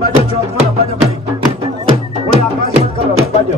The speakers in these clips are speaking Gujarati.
બાજુ ચોકમાં બાજુ ભાઈ કોઈ આકાશ મત કરો બાજુ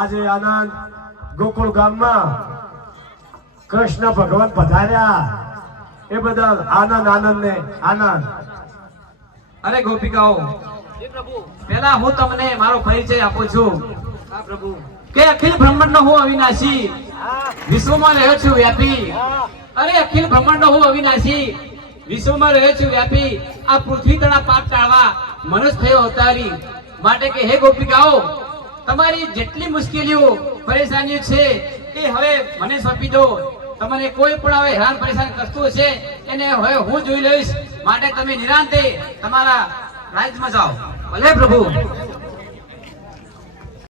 આજે આનંદ ગોકુળ ગામમાં કૃષ્ણ ભગવાન પધાર્યા એ બદલ આનંદ આનંદ ને આનંદ. અરે ગોપિકાઓ, પહેલા હું તમને મારો પરિચય આપું છું કે અખિલ બ્રહ્માંડ નો હું અવિનાશી, વિશ્વમાં રહ્યો છું વ્યાપી. અરે અખિલ બ્રહ્માંડ નો હું અવિનાશી, વિશ્વમાં રહ્યો છું વ્યાપી. આ પૃથ્વી તળા પાપ ટાળવા મનુષ્ય થયો અવતારી. માટે કે હે ગોપિકાઓ, તમારી જેટલી મુશ્કેલીઓ પરેશાનીઓ છે એ હવે મને સોંપી દો. તમને કોઈ પણ હવે હેરાન પરેશાન કરતું હશે એને હવે હું જોઈ લઈશ. માટે તમે નિરાંતે તમારા રાજમાં જાઓ. ભલે પ્રભુ.